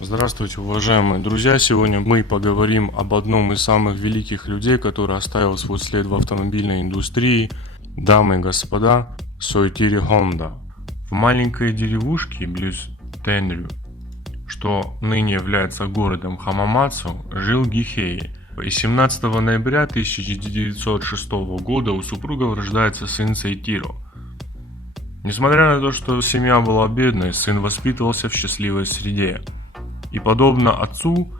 Здравствуйте, уважаемые друзья! Сегодня мы поговорим об одном из самых великих людей, который оставил свой след в автомобильной индустрии. Дамы и господа, Соэтиро Honda. В маленькой деревушке близ Тенрю, что ныне является городом Хамамацу, жил Гихей. И 17 ноября 1906 года у супругов рождается сын Соэтиро. Несмотря на то, что семья была бедной, сын воспитывался в счастливой среде. И подобно отцу,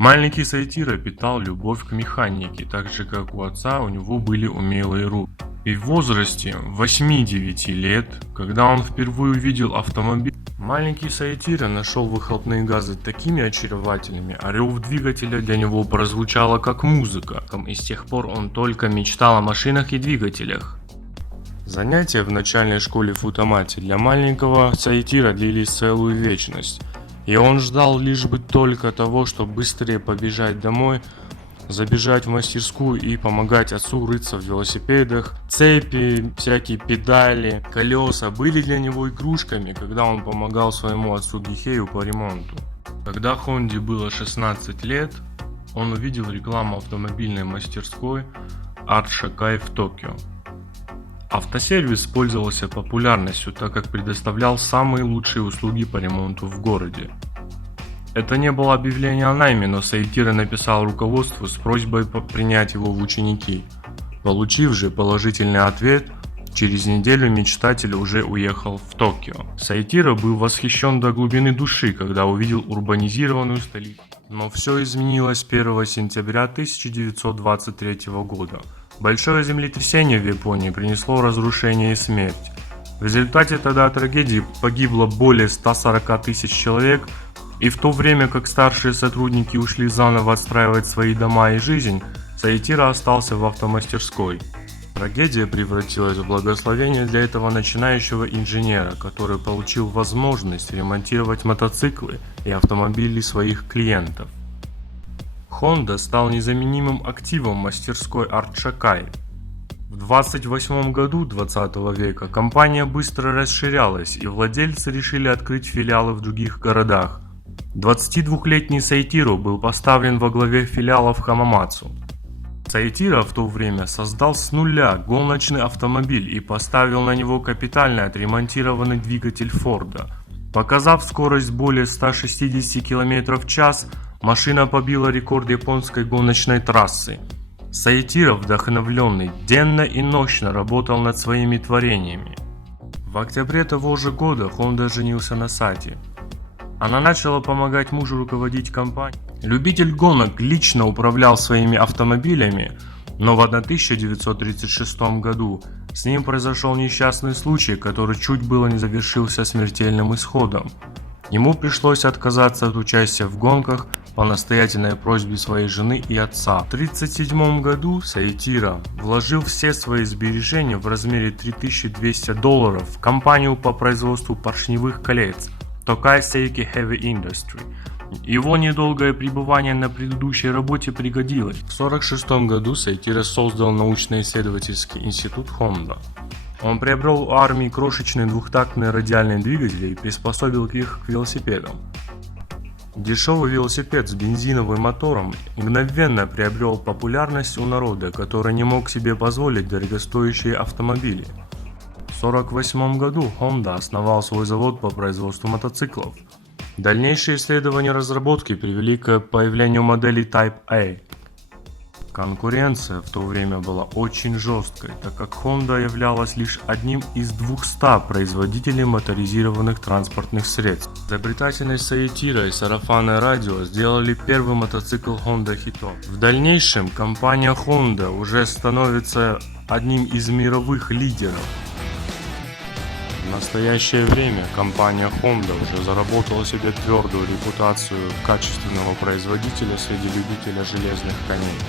маленький Соэтиро питал любовь к механике, так же как у отца у него были умелые руки. И в возрасте 8-9 лет, когда он впервые увидел автомобиль, маленький Соэтиро нашел выхлопные газы такими очаровательными, а рев двигателя для него прозвучало как музыка, и с тех пор он только мечтал о машинах и двигателях. Занятия в начальной школе Футамати для маленького Соэтиро длились целую вечность. И он ждал лишь бы только того, чтобы быстрее побежать домой, забежать в мастерскую и помогать отцу рыться в велосипедах. Цепи, всякие педали, колеса были для него игрушками, когда он помогал своему отцу Гихею по ремонту. Когда Хонде было 16 лет, он увидел рекламу автомобильной мастерской Art Shakai в Токио. Автосервис пользовался популярностью, так как предоставлял самые лучшие услуги по ремонту в городе. Это не было объявление о найме, но Соэтиро написал руководству с просьбой принять его в ученики. Получив же положительный ответ, через неделю мечтатель уже уехал в Токио. Соэтиро был восхищен до глубины души, когда увидел урбанизированную столицу. Но все изменилось 1 сентября 1923 года. Большое землетрясение в Японии принесло разрушение и смерть. В результате тогда трагедии погибло более 140 тысяч человек, и в то время как старшие сотрудники ушли заново отстраивать свои дома и жизнь, Соэтиро остался в автомастерской. Трагедия превратилась в благословение для этого начинающего инженера, который получил возможность ремонтировать мотоциклы и автомобили своих клиентов. Honda стал незаменимым активом мастерской Art Shakai. В 28 году 20 века компания быстро расширялась, и владельцы решили открыть филиалы в других городах. 22-летний Соэтиро был поставлен во главе филиала в Хамамацу. Соэтиро в то время создал с нуля гоночный автомобиль и поставил на него капитально отремонтированный двигатель Форда. Показав скорость более 160 км в час, машина побила рекорд японской гоночной трассы. Соэтиро, вдохновленный, денно и ночно работал над своими творениями. В октябре того же года Honda женился на Сати. Она начала помогать мужу руководить компанией. Любитель гонок лично управлял своими автомобилями, но в 1936 году с ним произошел несчастный случай, который чуть было не завершился смертельным исходом. Ему пришлось отказаться от участия в гонках по настоятельной просьбе своей жены и отца. В 1937 году Соэтиро вложил все свои сбережения в размере $3200 в компанию по производству поршневых колец Tokai Seiki Heavy Industry. Его недолгое пребывание на предыдущей работе пригодилось. В 1946 году Соэтиро создал научно-исследовательский институт Honda. Он приобрел у армии крошечные двухтактные радиальные двигатели и приспособил их к велосипедам. Дешевый велосипед с бензиновым мотором мгновенно приобрел популярность у народа, который не мог себе позволить дорогостоящие автомобили. В 1948 году Honda основал свой завод по производству мотоциклов. Дальнейшие исследования и разработки привели к появлению моделей Type A. Конкуренция в то время была очень жесткой, так как Honda являлась лишь одним из 200 производителей моторизированных транспортных средств. Изобретательность Соэтиро и сарафанное радио сделали первый мотоцикл Honda хитом. В дальнейшем компания Honda уже становится одним из мировых лидеров. В настоящее время компания Honda уже заработала себе твердую репутацию качественного производителя среди любителей железных коней.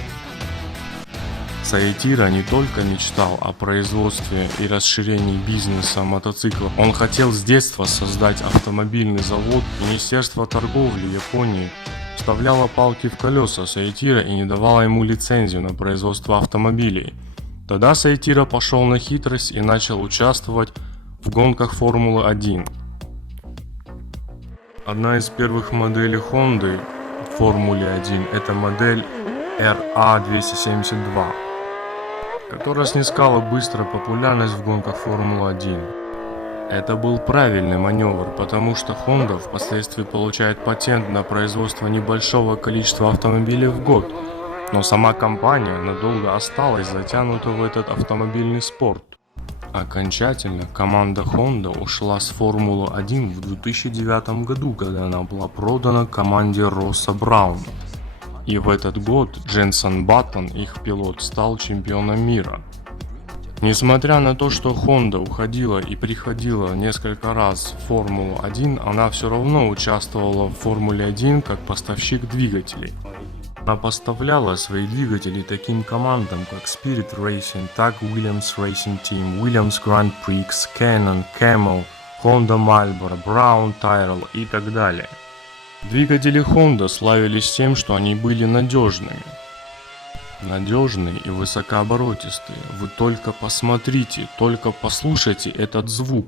Соэтиро не только мечтал о производстве и расширении бизнеса мотоциклов, он хотел с детства создать автомобильный завод. Министерство торговли Японии вставляло палки в колеса Соэтиро и не давало ему лицензию на производство автомобилей. Тогда Соэтиро пошел на хитрость и начал участвовать в гонках Формулы-1. Одна из первых моделей Honda в Формуле 1 – это модель RA272, которая снискала быструю популярность в гонках Формулы-1. Это был правильный маневр, потому что Honda впоследствии получает патент на производство небольшого количества автомобилей в год, но сама компания надолго осталась затянута в этот автомобильный спорт. Окончательно команда Honda ушла с Формулы-1 в 2009 году, когда она была продана команде Росса Брауна. И в этот год Дженсон Баттон, их пилот, стал чемпионом мира. Несмотря на то, что Honda уходила и приходила несколько раз в Формулу-1, она все равно участвовала в Формуле-1 как поставщик двигателей. Она поставляла свои двигатели таким командам, как Spirit Racing, так Williams Racing Team, Williams Grand Prix, Canon, Camel, Honda Marlboro, Brown Tyrrell и так далее. Двигатели Honda славились тем, что они были надежными. Надежные и высокооборотистые. Вы только посмотрите, только послушайте этот звук.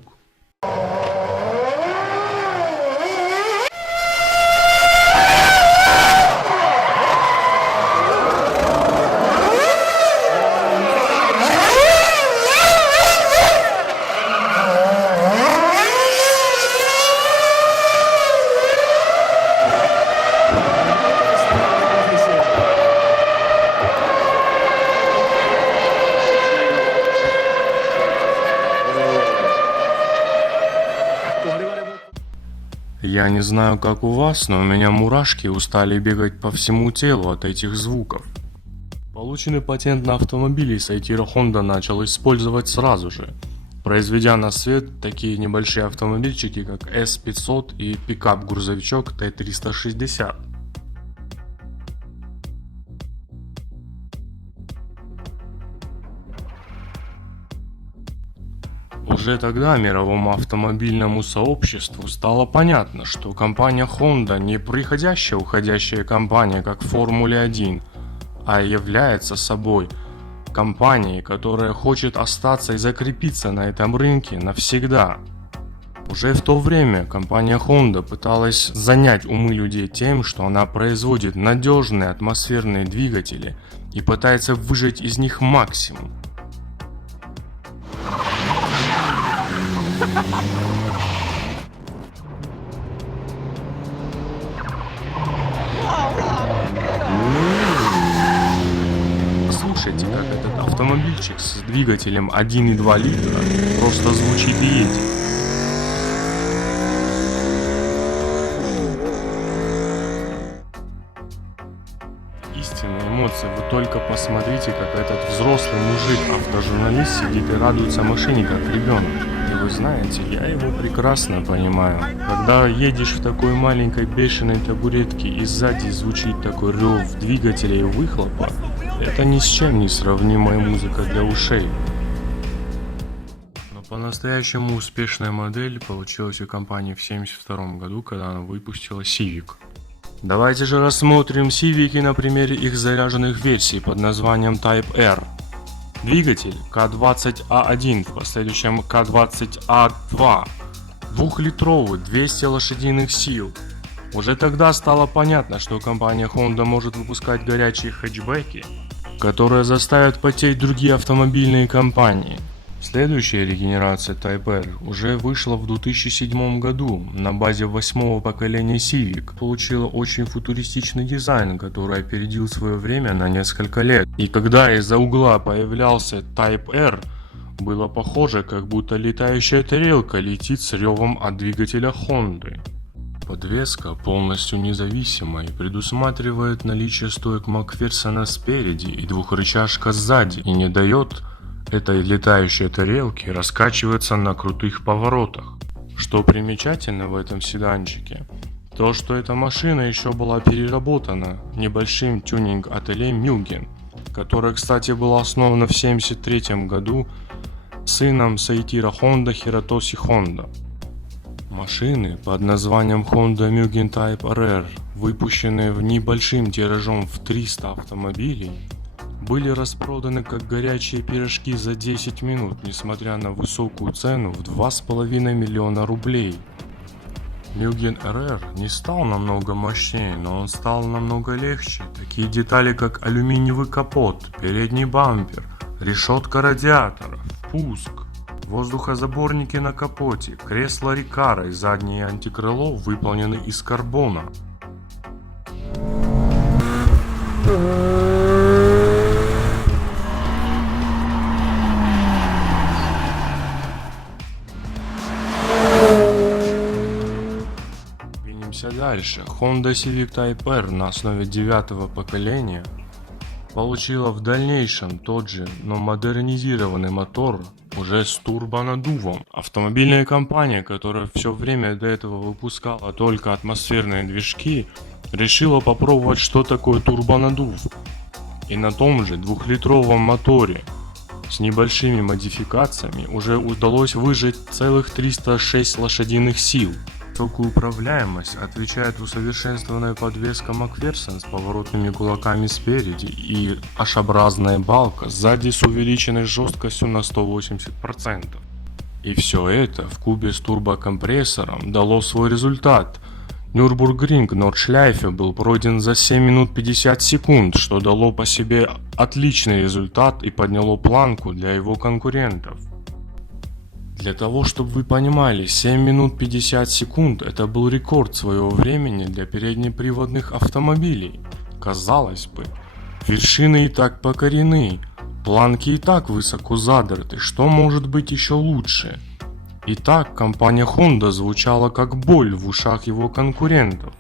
Я не знаю, как у вас, но у меня мурашки устали бегать по всему телу от этих звуков. Полученный патент на автомобили Сайтиро Honda начал использовать сразу же, произведя на свет такие небольшие автомобильчики, как S500 и пикап-грузовичок T360. Уже тогда мировому автомобильному сообществу стало понятно, что компания Honda не приходящая уходящая компания, как в Формуле 1, а является собой компанией, которая хочет остаться и закрепиться на этом рынке навсегда. Уже в то время компания Honda пыталась занять умы людей тем, что она производит надежные атмосферные двигатели и пытается выжать из них максимум. Слушайте, как этот автомобильчик с двигателем 1,2 литра просто звучит и едет. Истинные эмоции, вы только посмотрите, как этот взрослый мужик, автожурналист, сидит и радуется машине, как ребенок. И вы знаете, я его прекрасно понимаю. Когда едешь в такой маленькой бешеной табуретке и сзади звучит такой рев двигателя и выхлопа, это ни с чем не сравнимая музыка для ушей. Но по-настоящему успешная модель получилась у компании в 1972 году, когда она выпустила Civic. Давайте же рассмотрим Civic на примере их заряженных версий под названием Type R. Двигатель К20А1, в последующем К20А2, 2-литровый, 200 лошадиных сил. Уже тогда стало понятно, что компания Honda может выпускать горячие хэтчбеки, которые заставят потеть другие автомобильные компании. Следующая регенерация Type R уже вышла в 2007 году на базе 8-го поколения Civic. Получила очень футуристичный дизайн, который опередил свое время на несколько лет. И когда из-за угла появлялся Type R, было похоже, как будто летающая тарелка летит с ревом от двигателя Honda. Подвеска полностью независимая и предусматривает наличие стоек Макферсона спереди и двухрычажка сзади и не дает этой летающей тарелке раскачиваться на крутых поворотах. Что примечательно в этом седанчике, то что эта машина еще была переработана небольшим тюнинг-ателье Mugen, которое, кстати, было основано в 1973 году сыном Сайтиро Honda Хиротоси Honda. Машины под названием Honda Mugen Type RR, выпущенные в небольшим тиражом в 300 автомобилей, были распроданы как горячие пирожки за 10 минут, несмотря на высокую цену в 2,5 миллиона рублей. Mugen RR не стал намного мощнее, но он стал намного легче. Такие детали, как алюминиевый капот, передний бампер, решетка радиаторов, впуск, воздухозаборники на капоте, кресло Рикара и заднее антикрыло выполнены из карбона. Двинемся дальше. Honda Civic Type R на основе 9-го поколения получила в дальнейшем тот же, но модернизированный мотор уже с турбонаддувом. Автомобильная компания, которая все время до этого выпускала только атмосферные движки, решила попробовать, что такое турбонаддув. И на том же 2-литровом моторе с небольшими модификациями уже удалось выжать целых 306 лошадиных сил. Высокую управляемость отвечает усовершенствованная подвеска Макферсон с поворотными кулаками спереди и H-образная балка сзади с увеличенной жесткостью на 180%. И все это вкупе с турбокомпрессором дало свой результат. Нюрбургринг Нордшляйфе был пройден за 7 минут 50 секунд, что дало по себе отличный результат и подняло планку для его конкурентов. Для того, чтобы вы понимали, 7 минут 50 секунд это был рекорд своего времени для переднеприводных автомобилей. Казалось бы, вершины и так покорены, планки и так высоко задерты, что может быть еще лучше? Итак, компания Honda звучала как боль в ушах его конкурентов.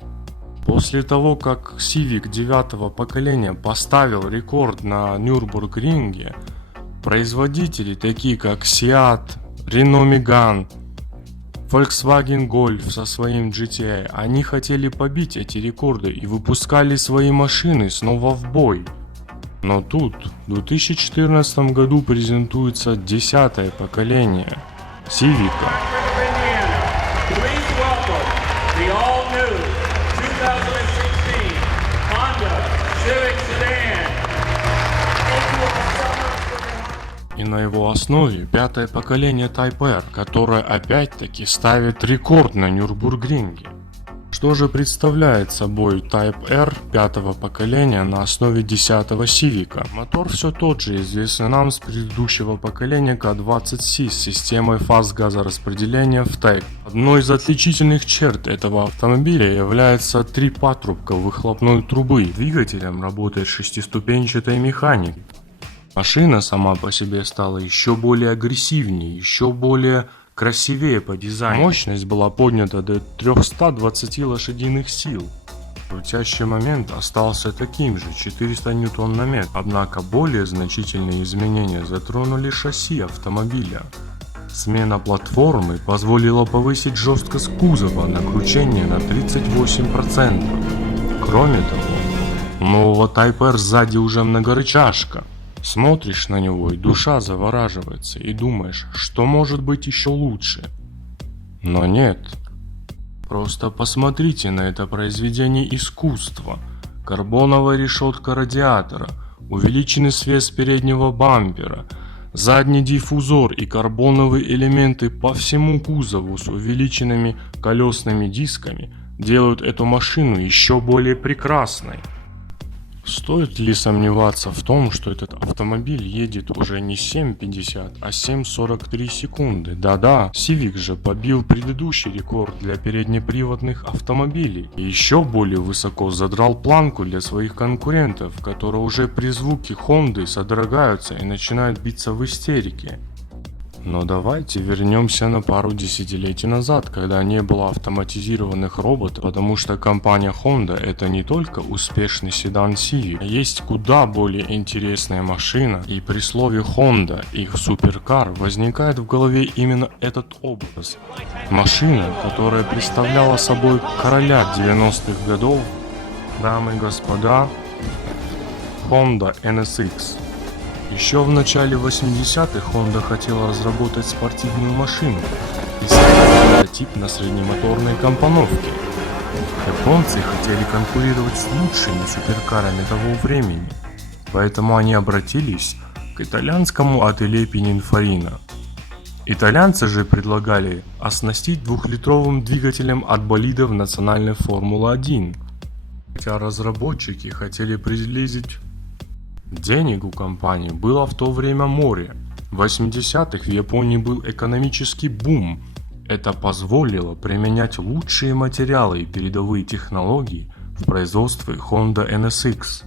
После того, как Civic 9-го поколения поставил рекорд на Нюрбургринге, производители такие как Seat, Renault Megane, Volkswagen Golf со своим GTI, они хотели побить эти рекорды и выпускали свои машины снова в бой. Но тут в 2014 году презентуется 10-е поколение Civic. И на его основе 5-е поколение Type R, которое опять-таки ставит рекорд на Нюрбургринге. Что же представляет собой Type R 5-го поколения на основе 10-го Civic? Мотор все тот же, известный нам с предыдущего поколения K20C с системой фаз газораспределения VTEC. Одной из отличительных черт этого автомобиля является 3 патрубка выхлопной трубы. Двигателем работает 6-ступенчатой механика. Машина сама по себе стала еще более агрессивнее, еще более красивее по дизайну. Мощность была поднята до 320 лошадиных сил. Крутящий момент остался таким же, 400 Нм, однако более значительные изменения затронули шасси автомобиля. Смена платформы позволила повысить жесткость кузова на кручение на 38%. Кроме того, у нового Type R сзади уже многорычажка. Смотришь на него, и душа завораживается, и думаешь, что может быть еще лучше. Но нет. Просто посмотрите на это произведение искусства. Карбоновая решетка радиатора, увеличенный свес переднего бампера, задний диффузор и карбоновые элементы по всему кузову с увеличенными колесными дисками делают эту машину еще более прекрасной. Стоит ли сомневаться в том, что этот автомобиль едет уже не 7:50, а 7:43 секунды? Да-да, Civic же побил предыдущий рекорд для переднеприводных автомобилей и еще более высоко задрал планку для своих конкурентов, которые уже при звуке Honda содрогаются и начинают биться в истерике. Но давайте вернемся на пару десятилетий назад, когда не было автоматизированных роботов, потому что компания Honda это не только успешный седан Civic, а есть куда более интересная машина, и при слове Honda, их суперкар, возникает в голове именно этот образ. Машина, которая представляла собой короля 90-х годов, дамы и господа, Honda NSX. Еще в начале 80-х Honda хотела разработать спортивную машину и создать прототип на среднемоторной компоновке. Японцы хотели конкурировать с лучшими суперкарами того времени, поэтому они обратились к итальянскому ателье Pininfarina. Итальянцы же предлагали оснастить двухлитровым двигателем от болидов национальной Формулы-1. Хотя разработчики хотели приблизить, денег у компании было в то время море. В 80-х в Японии был экономический бум. Это позволило применять лучшие материалы и передовые технологии в производстве Honda NSX.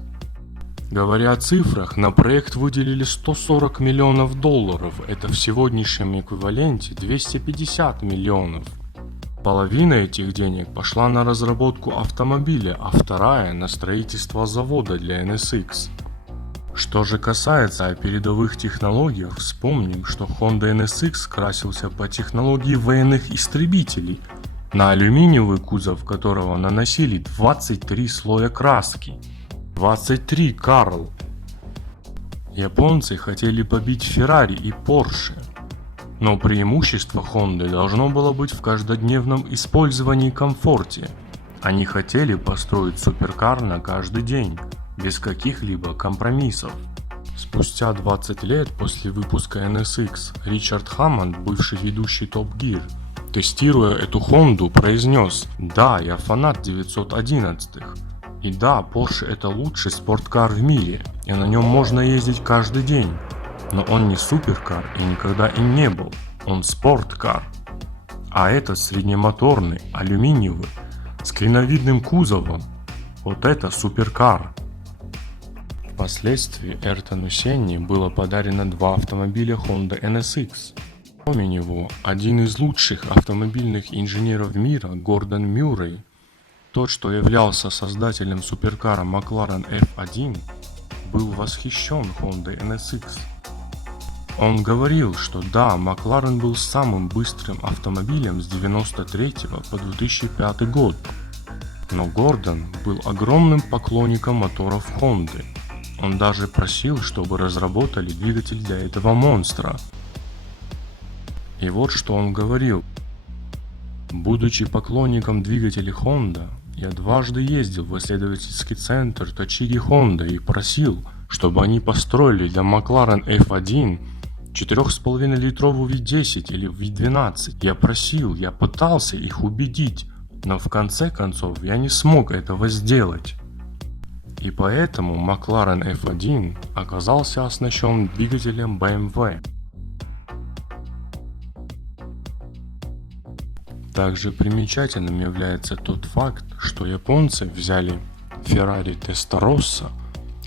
Говоря о цифрах, на проект выделили $140 миллионов. Это в сегодняшнем эквиваленте 250 миллионов. Половина этих денег пошла на разработку автомобиля, а вторая на строительство завода для NSX. Что же касается передовых технологий, вспомним, что Honda NSX красился по технологии военных истребителей, на алюминиевый кузов которого наносили 23 слоя краски. 23, Карл! Японцы хотели побить Ferrari и Porsche, но преимущество Honda должно было быть в каждодневном использовании и комфорте. Они хотели построить суперкар на каждый день, без каких-либо компромиссов. Спустя 20 лет после выпуска NSX, Ричард Хаммонд, бывший ведущий Top Gear, тестируя эту Хонду, произнес: «Да, я фанат 911-х. И да, Porsche это лучший спорткар в мире, и на нем можно ездить каждый день. Но он не суперкар и никогда им не был. Он спорткар. А этот среднемоторный, алюминиевый, с клиновидным кузовом. Вот это суперкар». Впоследствии Эртону Сенне было подарено 2 автомобиля Honda NSX. Кроме него, один из лучших автомобильных инженеров мира, Гордон Мюррей, тот, что являлся создателем суперкара McLaren F1, был восхищен Honda NSX. Он говорил, что да, McLaren был самым быстрым автомобилем с 1993 по 2005 год, но Гордон был огромным поклонником моторов Honda. Он даже просил, чтобы разработали двигатель для этого монстра. И вот что он говорил: «Будучи поклонником двигателей Honda, я дважды ездил в исследовательский центр Точиги Honda и просил, чтобы они построили для McLaren F1 4,5-литровый V10 или V12. Я просил, я пытался их убедить, но в конце концов я не смог этого сделать». И поэтому McLaren F1 оказался оснащен двигателем BMW. Также примечательным является тот факт, что японцы взяли Ferrari Testarossa,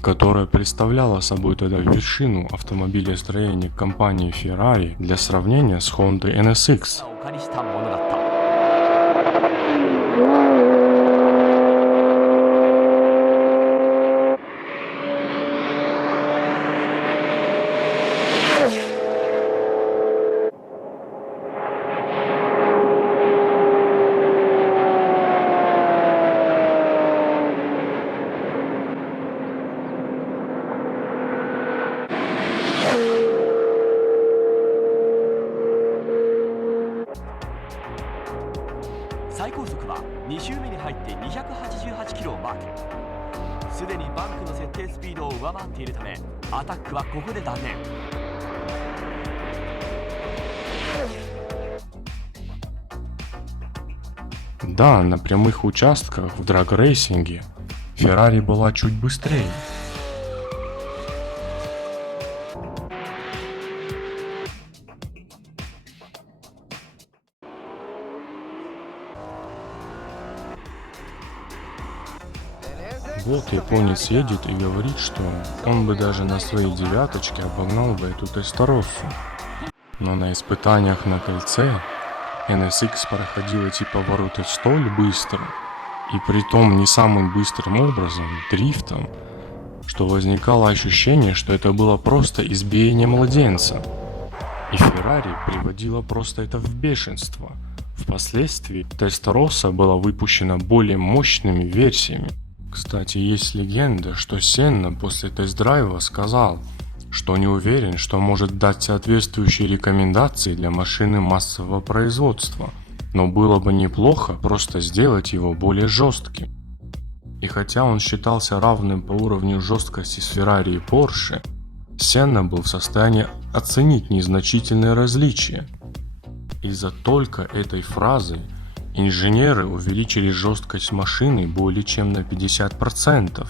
которая представляла собой тогда вершину автомобилестроения компании Ferrari, для сравнения с Honda NSX. Да, на прямых участках в драг-рейсинге Ferrari была чуть быстрее. Вот японец едет и говорит, что он бы даже на своей девяточке обогнал бы эту Тестороссу. Но на испытаниях на кольце NSX проходил эти повороты столь быстро, и притом не самым быстрым образом, дрифтом, что возникало ощущение, что это было просто избиение младенца. И Ferrari приводила просто это в бешенство. Впоследствии Testarossa была выпущена более мощными версиями. Кстати, есть легенда, что Сенна после тест-драйва сказал, что не уверен, что может дать соответствующие рекомендации для машины массового производства, но было бы неплохо просто сделать его более жестким. И хотя он считался равным по уровню жесткости с Ferrari и Porsche, Сенна был в состоянии оценить незначительные различия Из-за только этой фразы инженеры увеличили жесткость машины более чем на 50%,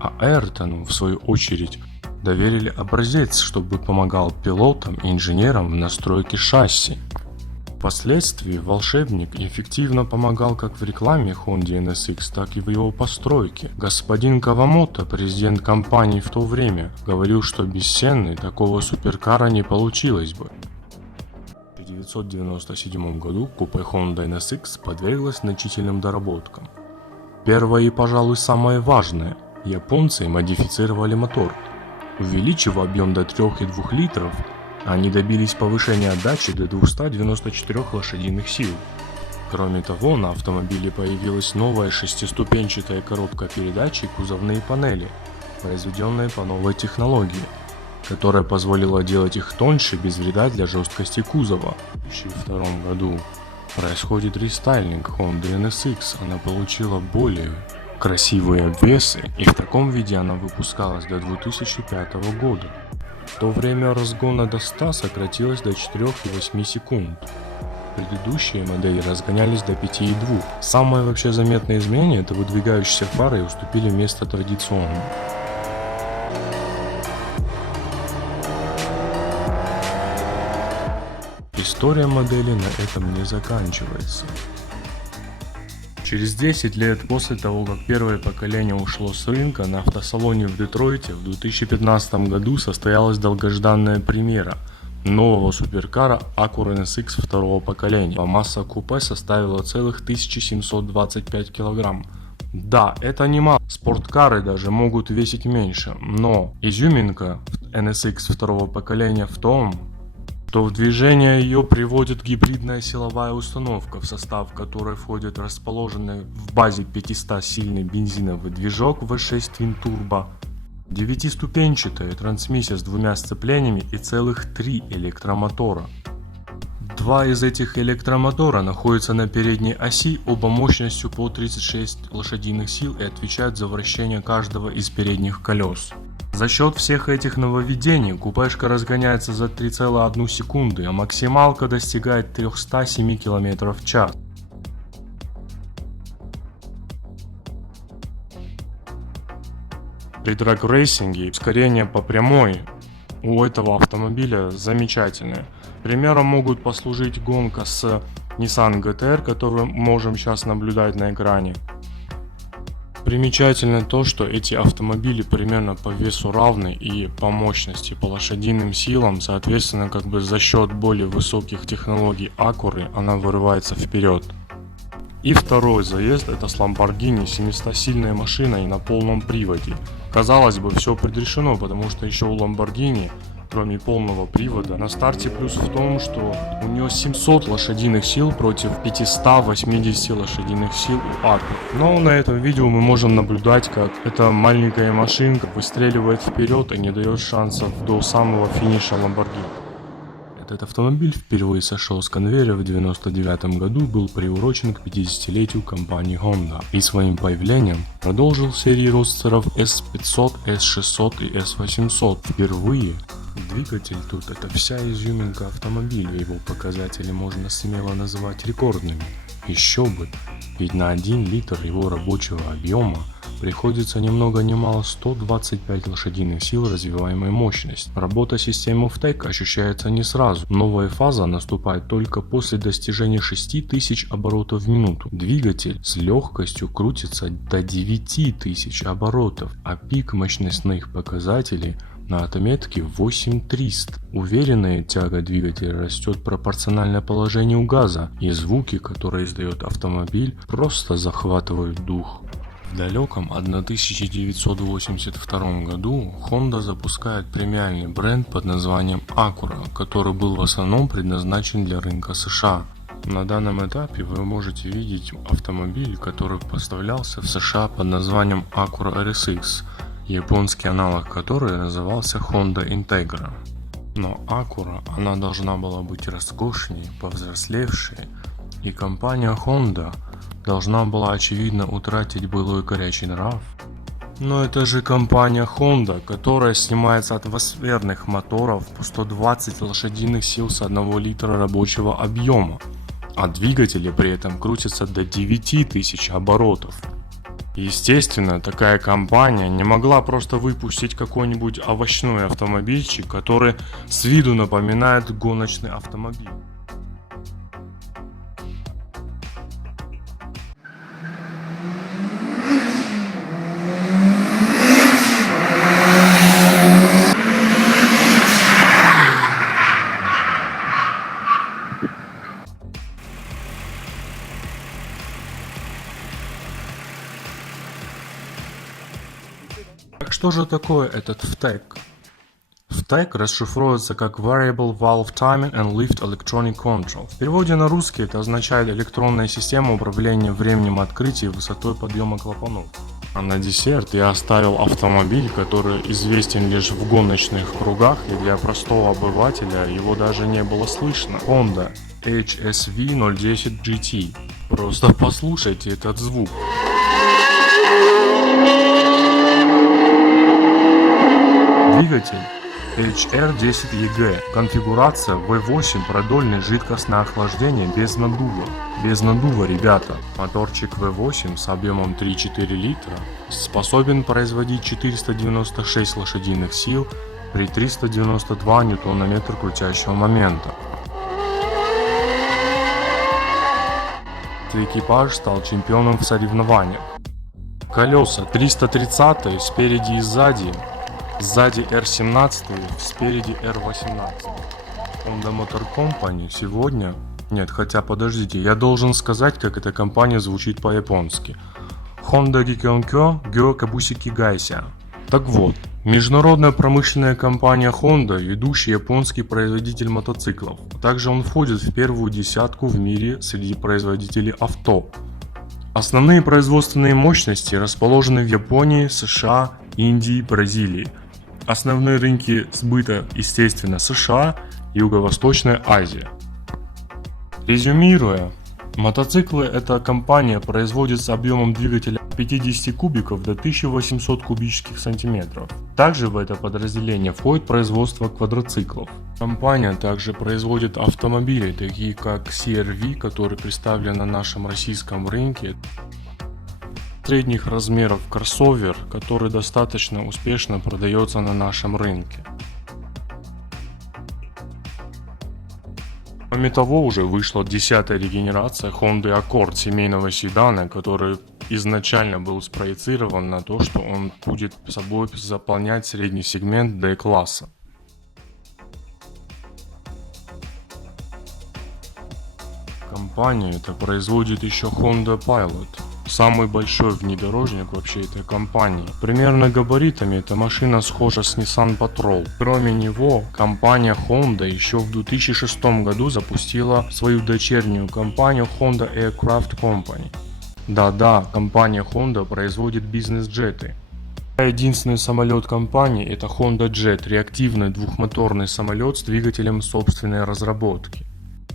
а Айртону, в свою очередь, доверили образец, чтобы помогал пилотам и инженерам в настройке шасси. Впоследствии волшебник эффективно помогал как в рекламе Honda NSX, так и в его постройке. Господин Кавамото, президент компании в то время, говорил, что без Сенны такого суперкара не получилось бы. В 1997 году купе Honda NSX подверглось значительным доработкам. Первое и, пожалуй, самое важное – японцы модифицировали мотор. Увеличив объем до 3,2 литров, они добились повышения отдачи до 294 лошадиных сил. Кроме того, на автомобиле появилась новая шестиступенчатая коробка передач и кузовные панели, произведенные по новой технологии, которая позволила делать их тоньше без вреда для жесткости кузова. В 2002 году происходит рестайлинг Honda NSX, она получила более красивые обвесы, и в таком виде она выпускалась до 2005 года. В то время разгона до 100 сократилось до 4,8 секунд. Предыдущие модели разгонялись до 5,2. Самое вообще заметное изменение – это выдвигающиеся фары уступили место традиционным. История модели на этом не заканчивается. Через 10 лет после того, как первое поколение ушло с рынка, на автосалоне в Детройте в 2015 году состоялась долгожданная премьера нового суперкара Acura NSX второго поколения. Масса купе составила целых 1725 кг. Да, это немало, спорткары даже могут весить меньше, но изюминка NSX второго поколения в том, что в движение ее приводит гибридная силовая установка, в состав которой входит расположенный в базе 500-сильный бензиновый движок V6 Twin Turbo, 9-ступенчатая трансмиссия с двумя сцеплениями и целых 3 электромотора. Два из этих электромотора находятся на передней оси, оба мощностью по 36 лошадиных сил и отвечают за вращение каждого из передних колес. За счет всех этих нововведений купешка разгоняется за 3,1 секунды, а максималка достигает 307 км в час. При драг-рейсинге ускорение по прямой у этого автомобиля замечательное. Примером могут послужить гонка с Nissan GT-R, которую можем сейчас наблюдать на экране. Примечательно то, что эти автомобили примерно по весу равны и по мощности, по лошадиным силам, соответственно, за счет более высоких технологий Acura она вырывается вперед. И второй заезд — это с Lamborghini, 700-сильной машиной на полном приводе. Казалось бы, все предрешено, потому что еще у Lamborghini, кроме полного привода, на старте плюс в том, что у нее 700 лошадиных сил против 580 лошадиных сил у Acura. Но на этом видео мы можем наблюдать, как эта маленькая машинка выстреливает вперед и не дает шансов до самого финиша Lamborghini. Этот автомобиль впервые сошел с конвейера в 1999 году, был приурочен к 50-летию компании Honda и своим появлением продолжил серии родстеров S500, S600 и S800. Впервые двигатель тут — это вся изюминка автомобиля, его показатели можно смело называть рекордными. Еще бы, ведь на 1 литр его рабочего объема приходится ни много ни мало 125 лошадиных сил развиваемой мощности. Работа системы FTEC ощущается не сразу. Новая фаза наступает только после достижения 6000 оборотов в минуту. Двигатель с легкостью крутится до 9000 оборотов, а пик мощностных показателей на отметке 8300. Уверенная тяга двигателя растет пропорционально положению газа, и звуки, которые издает автомобиль, просто захватывают дух. В далеком 1982 году Honda запускает премиальный бренд под названием Acura, который был в основном предназначен для рынка США. На данном этапе вы можете видеть автомобиль, который поставлялся в США под названием Acura RSX, японский аналог которой назывался Honda Integra. Но Acura, она должна была быть роскошнее, повзрослевшей, и компания Honda должна была очевидно утратить былой горячий нрав Но это же компания Honda, которая снимает с атмосферных моторов по 120 лошадиных сил с 1 литра рабочего объема, а двигатели при этом крутятся до 9000 оборотов. Естественно, такая компания не могла просто выпустить какой-нибудь овощной автомобильчик, который с виду напоминает гоночный автомобиль. Так что же такое этот VTEC? VTEC расшифровывается как Variable Valve Timing and Lift Electronic Control. В переводе на русский это означает электронная система управления временем открытия и высотой подъема клапанов. А на десерт я оставил автомобиль, который известен лишь в гоночных кругах, и для простого обывателя его даже не было слышно. Honda HSV 010 GT. Просто послушайте этот звук. Двигатель HR10EG. Конфигурация V8 продольный жидкостное охлаждение без наддува. Без наддува, ребята. Моторчик V8 с объемом 3-4 литра способен производить 496 лошадиных сил при 392 Нм крутящего момента. Экипаж стал чемпионом в соревнованиях. Колеса 330 спереди и сзади. Сзади R17, спереди R18. Honda Motor Company сегодня... Нет, хотя подождите, я должен сказать, как эта компания звучит по-японски. Honda Gikyonkyo Gyo Kabusiki Gaisha. Так вот, международная промышленная компания Honda – ведущий японский производитель мотоциклов. Также он входит в первую десятку в мире среди производителей авто. Основные производственные мощности расположены в Японии, США, Индии, Бразилии. Основные рынки сбыта, естественно, США, Юго-Восточная Азия. Резюмируя, мотоциклы эта компания производит с объемом двигателя от 50 кубиков до 1800 кубических сантиметров. Также в это подразделение входит производство квадроциклов. Компания также производит автомобили, такие как CR-V, который представлен на нашем российском рынке. Средних размеров кроссовер, который достаточно успешно продается на нашем рынке. Кроме того, уже вышла 10-я регенерация Honda Accord семейного седана, который изначально был спроецирован на то, что он будет собой заполнять средний сегмент D-класса. Компания это производит еще Honda Pilot. Самый большой внедорожник вообще этой компании. Примерно габаритами эта машина схожа с Nissan Patrol. Кроме него, компания Honda еще в 2006 году запустила свою дочернюю компанию Honda Aircraft Company. Да-да, компания Honda производит бизнес-джеты. Единственный самолет компании это Honda Jet, реактивный двухмоторный самолет с двигателем собственной разработки.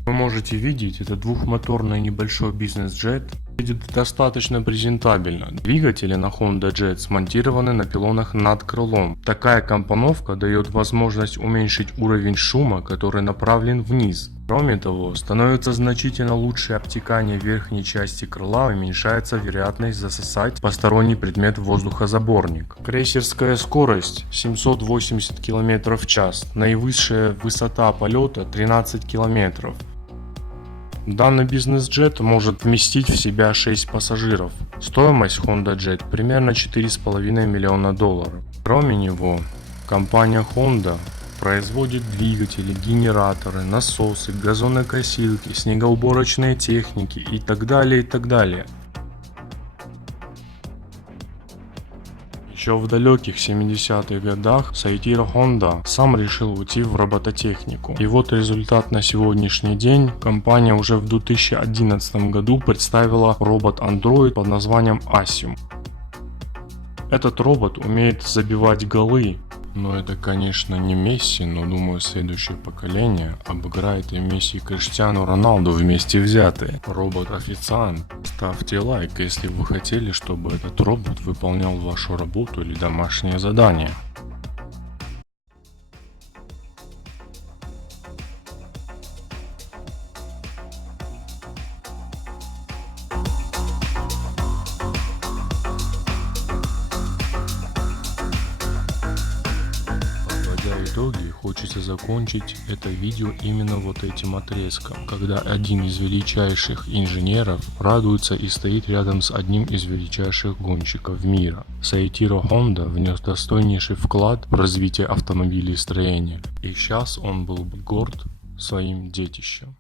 Вы можете видеть, это двухмоторный небольшой бизнес-джет. Выглядит достаточно презентабельно. Двигатели на Honda Jet смонтированы на пилонах над крылом. Такая компоновка дает возможность уменьшить уровень шума, который направлен вниз. Кроме того, становится значительно лучше обтекание верхней части крыла, уменьшается вероятность засосать посторонний предмет в воздухозаборник. Крейсерская скорость 780 км в час, наивысшая высота полета 13 км. Данный бизнес-джет может вместить в себя 6 пассажиров. Стоимость Honda Jet примерно $4,5 миллиона. Кроме него, компания Honda производит двигатели, генераторы, насосы, газонокосилки, снегоуборочные техники и так далее, и так далее. Еще в далеких 70-х годах Соитиро Honda сам решил уйти в робототехнику. И вот результат на сегодняшний день. Компания уже в 2011 году представила робот-андроид под названием Asium. Этот робот умеет забивать голы, Но это, конечно, не Месси, но думаю, следующее поколение обыграет и Месси и Криштиану Роналду вместе взятые. Робот-официант. Ставьте лайк, если вы хотели, чтобы этот робот выполнял вашу работу или домашнее задание. Подводя итоги, хочется закончить это видео именно вот этим отрезком, когда один из величайших инженеров радуется и стоит рядом с одним из величайших гонщиков мира. Соитиро Хонда внес достойнейший вклад в развитие автомобилестроения, и сейчас он был бы горд своим детищем.